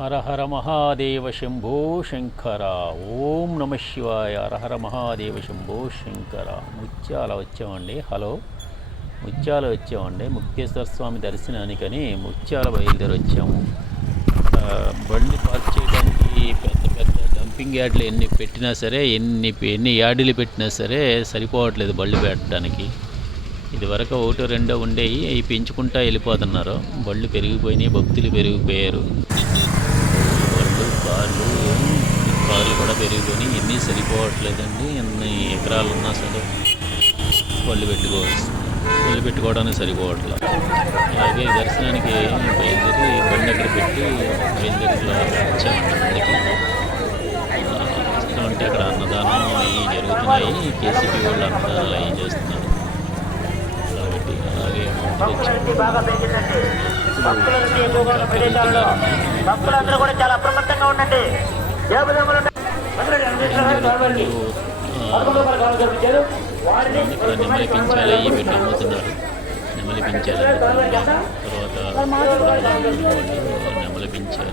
హర హర మహాదేవ శంభో శంకర. ఓం నమ శివాయ. హర హర మహాదేవ శంభో శంకర. ముత్యాల వచ్చామండి. హలో, ముత్యాల వచ్చామండి. ముక్తేశ్వర స్వామి దర్శనానికని ముత్యాల బయలుదేరి వచ్చాము. బండి పార్క్ చేయడానికి పెద్ద పెద్ద డంపింగ్ యార్డులు ఎన్ని పెట్టినా సరే, ఎన్ని యార్డులు పెట్టినా సరే సరిపోవట్లేదు బళ్ళు పెట్టడానికి. ఇదివరకు ఒకటో రెండో ఉండేవి, అవి పెంచుకుంటా వెళ్ళిపోతున్నారు. బళ్ళు పెరిగిపోయినాయి, భక్తులు పెరిగిపోయారు. కార్లు కూడా పెరిగిపోయినాయి. ఎన్ని సరిపోవట్లేదండి. ఎన్ని ఎకరాలు ఉన్నా సరే బళ్ళు పెట్టుకోవడానికి సరిపోవట్లేదు. అలాగే దర్శనానికి బయలుదేరి బండి అక్కడ పెట్టి బయలుదేరిలో వచ్చామండి. బండికి వస్తుంటే అక్కడ అన్నదానం అవి జరుగుతున్నాయి. కేసీపీ వాళ్ళు అన్నదానాలు అవి చేస్తున్నారు. కాబట్టి అలాగే నెమలి పించాలి అవి పెట్టి అమ్ముతున్నారు. నెమలి పించాలి తర్వాత నెమలి పించారు.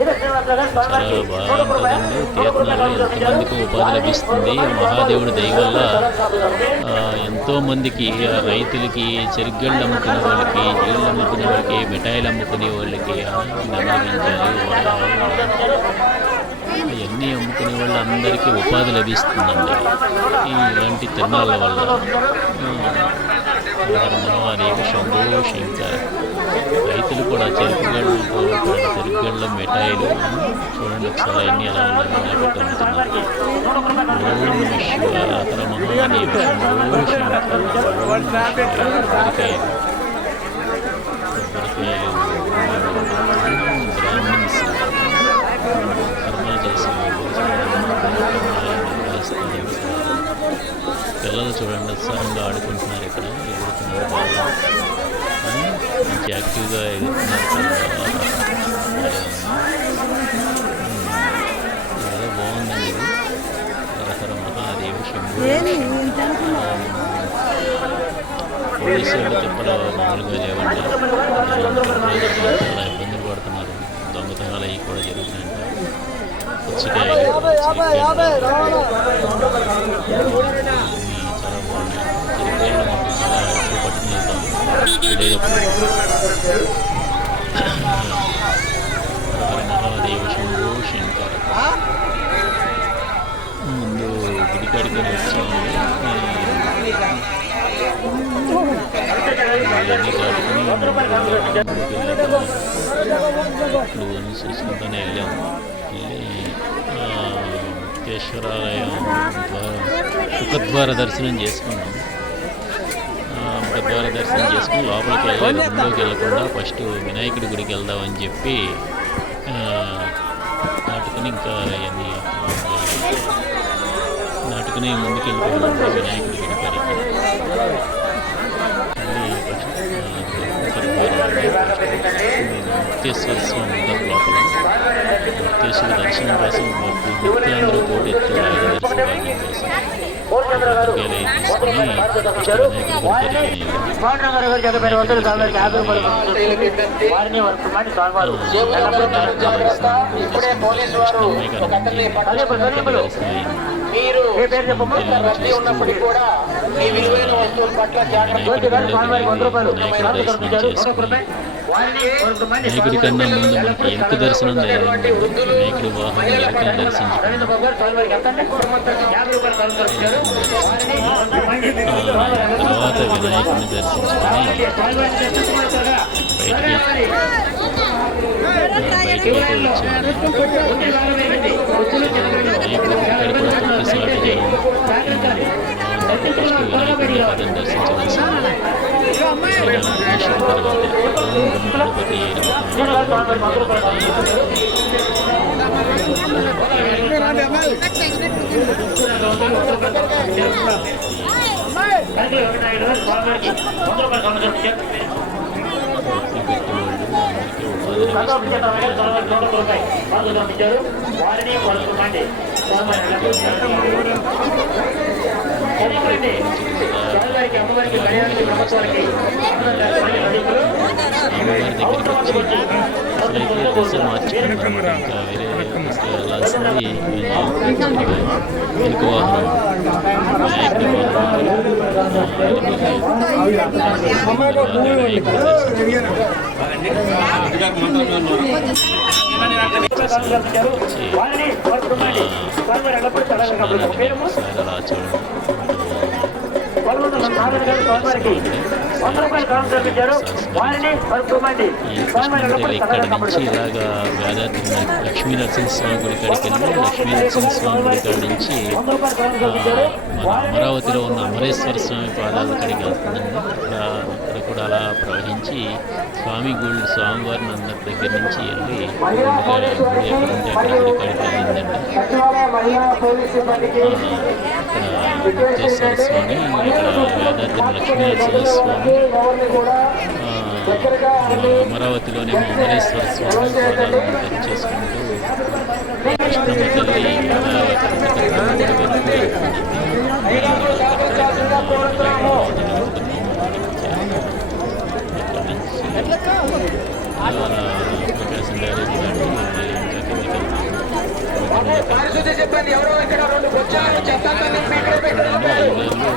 చాలా బాగుంటుందండి. తీర్థంలో ఎంతమందికి ఉపాధి లభిస్తుంది. మహాదేవుడి దయ వల్ల ఎంతోమందికి, రైతులకి, చెరుగళ్ళు అమ్ముకునే వాళ్ళకి, జీళ్ళు అమ్ముకునే వాళ్ళకి, మిఠాయిలు అమ్ముకునే వాళ్ళకి, నెమలించాలి అవన్నీ అమ్ముకునే వాళ్ళు అందరికీ ఉపాధి లభిస్తుందండి ఇలాంటి తిరణాల వల్ల. మహాదేవ శంభో శంకర. రైతులు కూడా చెరుగళ్ళ మిఠాయిలు చూడండి ఒకసారి అన్నీ ఎలా ఉన్నాయి నిలబెట్టి అమ్ముతున్నారు. ఓం నమ శివాయ. అతర మహాదేవ శంభో శంకర. బ్రాహ్మిన్స్ కర్మలు చేసే పిల్లలు చూడండి ఉత్సాహంగా ఆడుకుంటున్నారు. ఇక్కడ ఎగురుతున్నారు బాగా, మంచి యాక్టివ్గా ఎగురుతున్నారు. చాలా బాగుందండి ఇది. హరహర మహాదేవ శంభో. పోలీసు వాళ్ళు తిప్పలు మామూలుగా లేవండి. చాలా ఇబ్బందులు పడుతున్నారు. దొంగతనాలు అవి కూడా జరుగుతున్నాయంట. పుచ్చకాయలు చాలా బాగున్నాయి. చెరుకులు మాకు చాలా ఎక్కువ పట్టుకుని వెళ్తాం వెళ్ళేటప్పుడు. హర మహాదేవ శంభో శంకర. ముందు గుడికాడికి వచ్చాము. ఇవన్నీ దాటుకుని ఇప్పుడు చూసుకుంటూనే వెళ్ళాము. ముక్తేశ్వరాలయం ముఖద్వార దర్శనం చేసుకున్నాం. ముఖద్వార దర్శనం చేసుకుని లోపలికి వెళ్ళలేదు. ముందుకు వెళ్ళకుండా ఫస్ట్ వినాయకుడి గుడికి వెళ్దామని చెప్పి నాటుకుని ముందుకు వెళ్ళిపోయాము వినాయకుడి గుడి కాడికి. ముక్తేశ్వర స్వామి ఉంటారు లోపల. ముక్తేశ్వర దర్శనం కోసం భక్తులందరూ పోటీ ఎత్తున్నారు దర్శనం కోసం. తీసుకుని వినాయకుడి కన్నా ముందు మనకి ఎలుక దర్శనం జరిగింది. వినాయకుడి వాహనం ఎలుకని దర్శించుకున్నాం. తర్వాత వినాయకుడిని దర్శించుకొని బయటికి వచ్చాము. వినాయకుడి ఇక్కడ కూడా తొక్కిసలాట జరిగింది. ఫస్ట్ వినాయకుడిని కథను దర్శించవలసింది. స్వామివారి దగ్గరికి వచ్చి అసలైతే దిశ మార్చుకున్నారన్నమాట. ఇంకా వేరే దిశలో వెళ్ళాల్సింది వెనుక వాహనం వినాయకుడి ఇక్కడ నుంచి ఇలాగా వేదాద్రి లక్ష్మీ నరసింహస్వామి గుడి కాడికి వెళ్ళి లక్ష్మీ నరసింహస్వామి గుడి కాడి నుంచి మన అమరావతిలో ఉన్న అమరేశ్వర స్వామి పాదాల కాడికి వెళ్తుందండి. అక్కడ కూడా అలా ప్రవహించి స్వామివారిని అందరి దగ్గర నుంచి వెళ్ళి గుడి ఎక్కడుంటే అక్కడ గుడి కాడికి వెళ్ళిందండి. ఇక్కడ ముక్తేశ్వర స్వామి, ఇక్కడ వేదాద్రి లక్ష్మీ నరసింహస్వామి, అమరావతిలోనే అమరేశ్వర స్వామి పాదాలను చేసుకుంటూ కృష్ణమ్మ తల్లి ప్రకాశం బ్యారేజ్ దాటి మళ్ళీ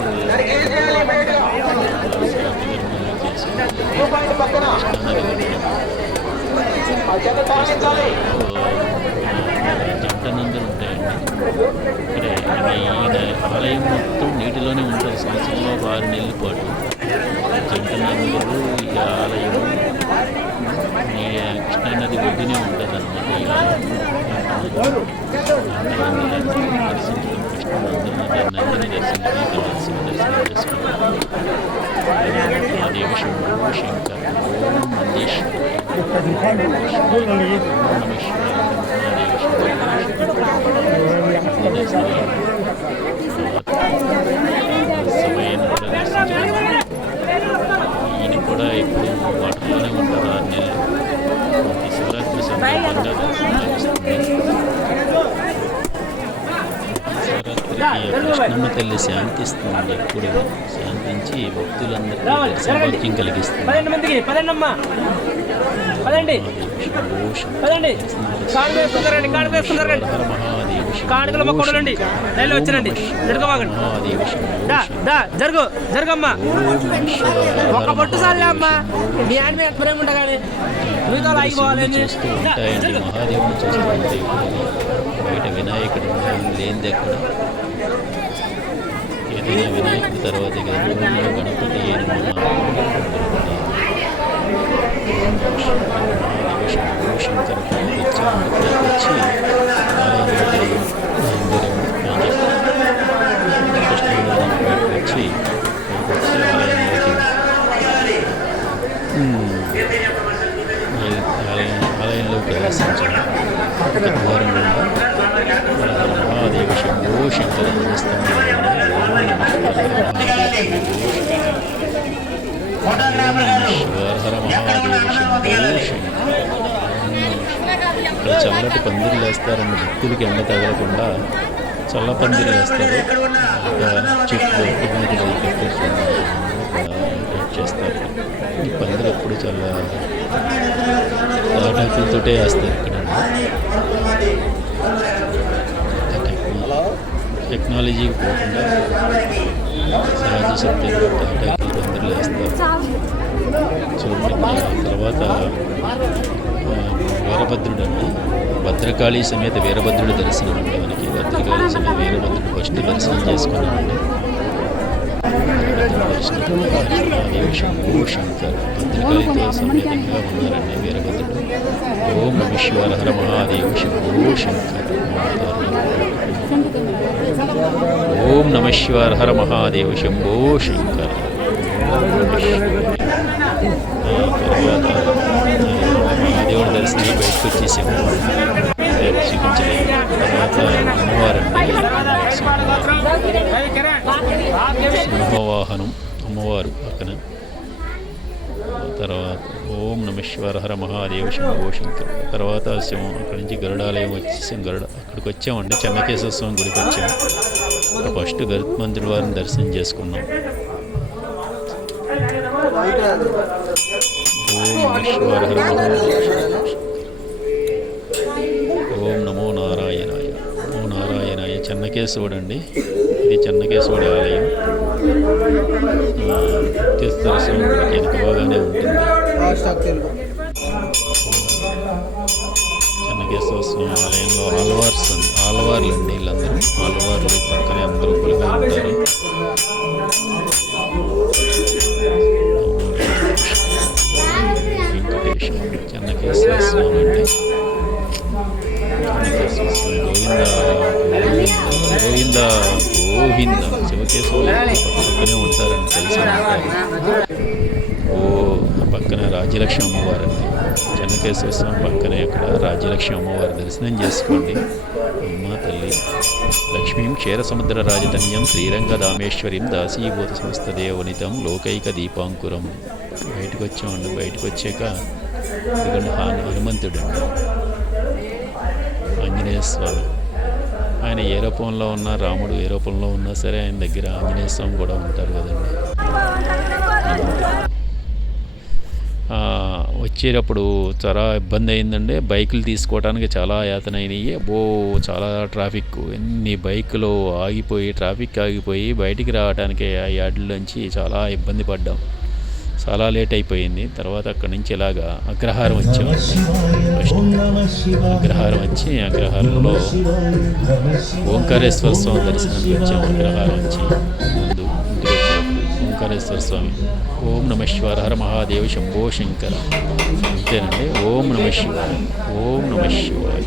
ఇంకా కిందకి జంటనందులు ఉంటాయండి. ఇక్కడే ఈయన ఆలయం మొత్తం నీటిలోనే ఉంటుంది. సంవత్సరంలో 6 నెలల పాటు జంటనందులు ఈ ఆలయం కృష్ణానది ఒడ్డునే ఉంటుంది అన్నమాట. ఈ ఆలయం దర్శించడం నందిని దర్శించడం కళాశివ దర్శనం చేసుకుంటాం. మహాదేవ శంభో శంకర ఓం నందీశ్వర ఈయన కూడా ఇప్పుడు వాటర్లోనే ఉంటారు 6 నెలలు. శివరాత్రి సందర్భంగా దర్శనం లభిస్తుంది. శివరాత్రికి కృష్ణమ్మ తల్లి శాంతిస్తుంది. ఎప్పుడు శాంతించి భక్తులందరికీ దర్శనభాగ్యం కలిగిస్తుంది. జరుగమ్మా ఒక పొట్టు సార్లే అమ్మా మీ ఆయన మీద ప్రేమ ఉండగానే చూస్తూ ఉంటాయండి. మహాదేవుని చూస్తుంటే బయట వినాయకుడు లేనిది ఎక్కడ. ఏదైనా వినాయకుడి తర్వాత గణపతి శంకర్ వచ్చి వచ్చి ఆలయంలో ప్రదర్శించాను. ద్వారం మహాదేవ శంభో శంకర హర మహాదేవ శంభో శంకర. ఇక్కడ చల్లటి పందిర్లు వేస్తారండి. భక్తులకి ఎండ తగలకుండా చల్ల పందిర్లు వేస్తారు. చెట్లు ఎనిమిది కట్టేసి చేస్తారు. ఈ పందిరు ఎప్పుడు చాలా తాటాకులతోటే వేస్తారు. ఇక్కడ టెక్నాలజీకి పోకుండా సహజ శక్తిలో తాటాకులు పందిర్లు వేస్తారు. చూడండి. తర్వాత వీరభద్రుడు అండి. భద్రకాళి సమేత వీరభద్రుడు దర్శనం అండి. మనకి భద్రకాళి సమేత వీరభద్రుడు ఫస్ట్ దర్శనం చేసుకున్నామండి. మహాదేవ శంభో శంకర్ భద్రకాళితో సమేతంగా ఉన్నారండి వీరభద్రుడు. ఓం నమఃశివాయ హర మహాదేవ శంభో శంకర్. ఓం నమఃశివాయ హర మహాదేవ శంభో శంకర్. మహాదేవుడి దర్శనం బయటకు వచ్చేసాము. చూపించలేదు. తర్వాత సింహవాహనం అమ్మవారు పక్కన. తర్వాత ఓం నమఃశివాయ హర మహాదేవ శంభో శంకర్. తర్వాత అక్కడి నుంచి గరుడాలయం వచ్చేసాం. అక్కడికి వచ్చామండి. చెన్నకేశ్వర స్వామి గుడికి వచ్చాము. ఫస్ట్ గరుత్మంతుడి వారిని దర్శనం చేసుకున్నాం. ఓం నమో నారాయణాయ. నమో నారాయణాయ. చెన్నకేశవుడు అండి, ఇది చెన్నకేశవుడి ఆలయం. ముక్తేశ్వర స్వామి గుడికి వెనక బాగానే ఉంటుంది. చెన్నకేశవ స్వామి ఆలయంలో ఆలవార్లు అండి, వీళ్ళందరూ ఆలవార్లు. పక్కనే అందరూ కొలువై ఉంటారు. వెంకటేశ్వర చెన్నకేశవ స్వామి అండి. చెన్నకేశవ స్వామి గోవింద గోవింద. శివకేశవులు పక్కనే ఉంటారండి, కలిసి ఉంటారు. పక్కన రాజ్యలక్ష్మి అమ్మవారండి. చెన్నకేశవ స్వామి పక్కనే అక్కడ రాజ్యలక్ష్మి అమ్మవారి దర్శనం చేసుకోండి. అమ్మ తల్లి లక్ష్మీం క్షీరసముద్ర రాజధన్యం శ్రీరంగదామేశ్వరీం దాసీభూత సమస్తదేవనితం లోకైక దీపాంకురం. బయటకు వచ్చామండి. బయటకు వచ్చాక ఇదిగోండి హనుమంతుడు అండి, ఆంజనేయ స్వామి. ఆయన ఏ రూపంలో ఉన్నా, రాముడు ఏ రూపంలో ఉన్నా సరే ఆయన దగ్గర ఆంజనేయ స్వామి కూడా ఉంటారు కదండి. వచ్చేటప్పుడు చాలా ఇబ్బంది అయిందండి. బైకులు తీసుకోవడానికి చాలా యాతన అయినాయి. చాలా ట్రాఫిక్, ఎన్ని బైకులు ఆగిపోయి, ట్రాఫిక్ ఆగిపోయి బయటికి రావడానికి ఆ యార్డులోంచి చాలా ఇబ్బంది పడ్డాం. చాలా లేట్ అయిపోయింది. తర్వాత అక్కడి నుంచి ఇలాగా అగ్రహారం వచ్చాం. అగ్రహారం వచ్చి అగ్రహారంలో ఓంకారేశ్వర స్వామి దర్శనానికి వచ్చాము. అగ్రహారం వచ్చి ముందు ఇంటికి వచ్చాము. ఓంకారేశ్వర స్వామి. ఓం నమ శివాయ. హర మహాదేవ శంభో శంకర. అంతేనండి. ఓం నమ శివాయ. ఓం నమ శివాయ.